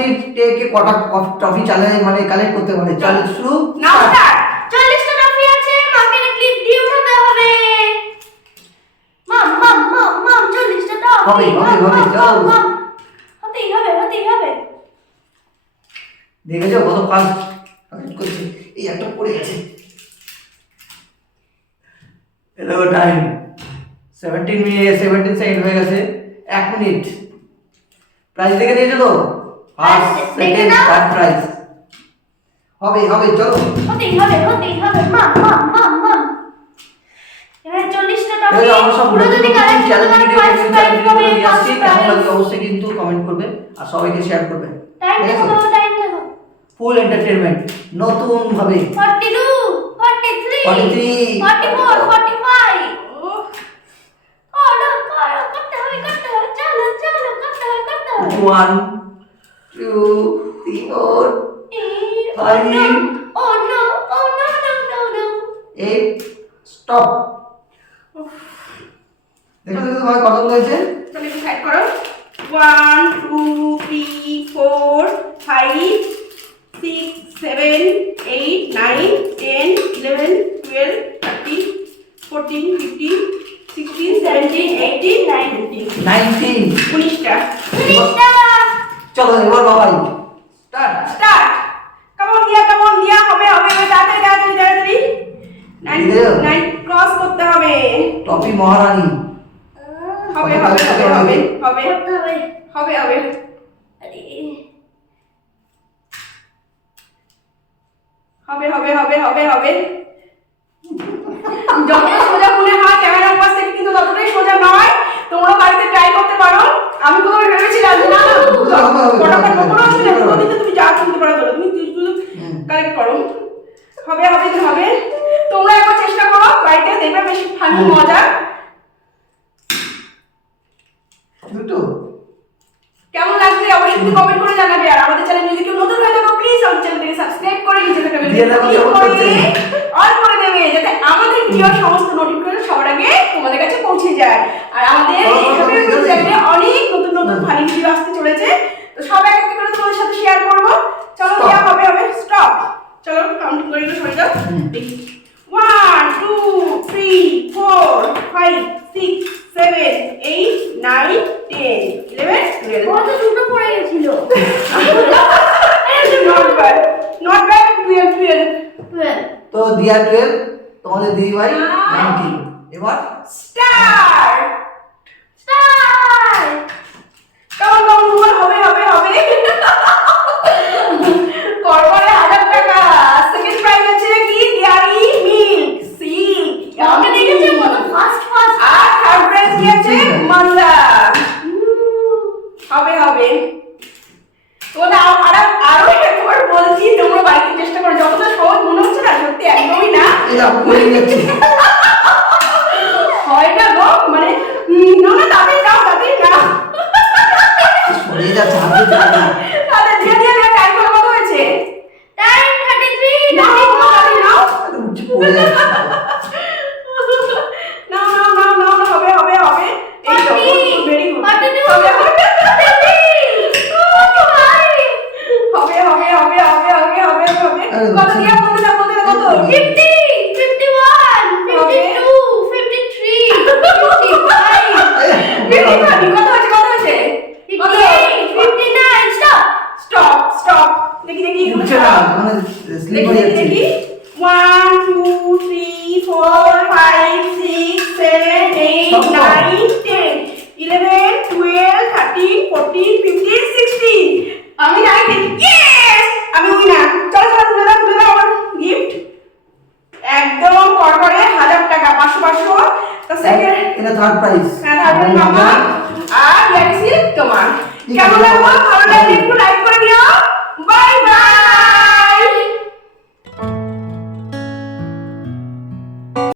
মিনিটে কে কটা ট্রফি চালে মানে কালেক্ট করতে পারে? চলে শুরু নাও স্টার্ট চল্লিশটা ট্রফি আছে মাকে ক্লিপ দিয়ে উঠাতে হবে। মাম মাম মাম মাম চল্লিশটা ট্রফি হবে, হবে, হবে, যাও। হতেই হবে হতেই হবে। দেখেছ কত করছে। এই একটা পড়ে গেছে। Hello time seventeen minute seventeen second হয়ে গেছে। এক মিনিট। প্রাইস দেখে নিয়েছো তো? ফার্স্ট সেকেন্ড থার্ড প্রাইস হবে হবে চলো হতেই হবে হতেই হবে মাম মাম মাম মাম এবার চল্লিশটা ট্রফি আমরা সব পুরো যদি কালেক্ট করতে চ্যালেঞ্জ ভিডিও ফার্স্ট প্রাইজ পাবে নিয়ে আসছি ফার্স্ট প্রাইজ অবশ্যই কিন্তু কমেন্ট করবে আর সবাইকে শেয়ার করবে। টাইম দেখো টাইম দেখো ফুল এন্টারটেইনমেন্ট নতুন ভাবে 42 43 43 44 45 করো করো করতে হবে করতে হবে। চলো চলো করতে হবে করতে হবে। One two three four Five. Oh no, oh no, no, no, no. Eight stop দেখো দেখো ভাই কত হয়েছে তাহলে একটু সাইড করো one two three four five six seven eight nine ten eleven twelve thirteen fourteen fifteen sixteen seventeen eighteen nineteen nineteen উনিশটা উনিশটা। চলো এবার বাবাই স্টার্ট স্টার্ট কেমন দিয়া কেমন দিয়া হবে হবে হবে তাড়াতাড়ি তাড়াতাড়ি তাড়াতাড়ি। নাইন? নাইন ক্রস করতে হবে। টপি মহারানী। হবে হবে হবে হবে? হবে হবে। হবে হবে। হবে হবে হবে হবে হবে। যতটা সোজা মনে হয় ক্যামেরার পাশ থেকে কিন্তু ততটাই সোজা নয়। তোমরা বাড়িতে ট্রাই করতে পারো। আমি প্রথমে ভেবেছিলাম না না হবে, হবে, হবে, ফটাফট হবে, কোনো অসুবিধা নেই হবে। প্রতিটা তুমি যা শুনতে পারো ধরো তুমি শুধু হুম। কালেক্ট করো হবে হবে হবে? তোমরা একবার চেষ্টা করো বাড়িতে দেখবে বেশি ফানি মজা। দুটো। কেমন লাগছে? অবশ্যই কমেন্ট করে জানাবে। আর আমাদের চ্যানেল যদি কেউ নতুন হয়ে থাকো প্লিজ আমাদের চ্যানেলটাকে সাবস্ক্রাইব করে নিচে থাকা বেল। অন করে দেবে যাতে আমাদের ভিডিওর সমস্ত নোটিফিকেশন সবার আগে তোমাদের কাছে পৌঁছে যায়। আর আমাদের এইভাবে চ্যানেলে অনেক নতুন নতুন। ফানি ভিডিও আসতে চলেছে তো সব এক এক করে তোমাদের সাথে শেয়ার করব চলো Stop. দেওয়া হবে হবে স্টপ চলো কাউন্ট করে একটু সরে যাও হুম। One two three four five six seven eight nine ten eleven twelve দুটো পড়ে গেছিল। not bad. Not bad. Twelve, twelve. Twelve. তো দিয়া টুয়েলভ তোমাদের দিদি ভাই. নাইনটিন এবার come on, come on. হবে, হবে, হবে. করবরে হাজার টাকা সেকেন্ড প্রাইজ আছে কি ডিয়ারি মিল্ক সিল্ক আমাকে দেখেছে কত fast fast। আর থার্ড প্রাইজ কি আছে মান্দা হবে হবে তোমরা আরও আরো- আরও একবার বলছি তোমরা বাড়িতে চেষ্টা করো যতটা সহজ মনে হচ্ছে না সত্যি না পড়ে গেছি। হয় না গো মানে না না নাও তাড়াতাড়ি নাও সরে হাতে যাচ্ছে তাহলে ধীরে ধীরে ধীরে টাইম কত হয়েছে। Time 33, নাও 34. তাড়াতাড়ি নাও আরে উঠে পড়ে যাচ্ছে নাও নাও নাও নাও নাও, হবে হবে হবে এই তো ভেরি গুড 42, হবে হবে 43, 45, হবে হবে হবে হবে হবে হবে হবে আরে, কত দিয়া বলতে দাও বলতে দাও কত 50, 51, 52, 53, 55, ফিফটি কত হয়েছে কত হয়েছে কত 58, 59, stop! স্টপ স্টপ দেখি দেখি এগুলো উঠছে না মানে স্লিপ হয়ে যাচ্ছে। One two three four five six seven eight nine ten eleven twelve thirteen fourteen fifteen sixteen আমি নাইনটিন ইয়েস আমি উইনার চলো চলো তুলে দাও তুলে দাও আমার গিফট একদম করকরে হাজার টাকা পাঁচশো পাঁচশো। তো সেকেন্ড এটা থার্ড প্রাইজ হ্যাঁ মামা আর ইয়ারিসি তোমার। কেমন লাগল? ভালো লাগলে একটু লাইক করে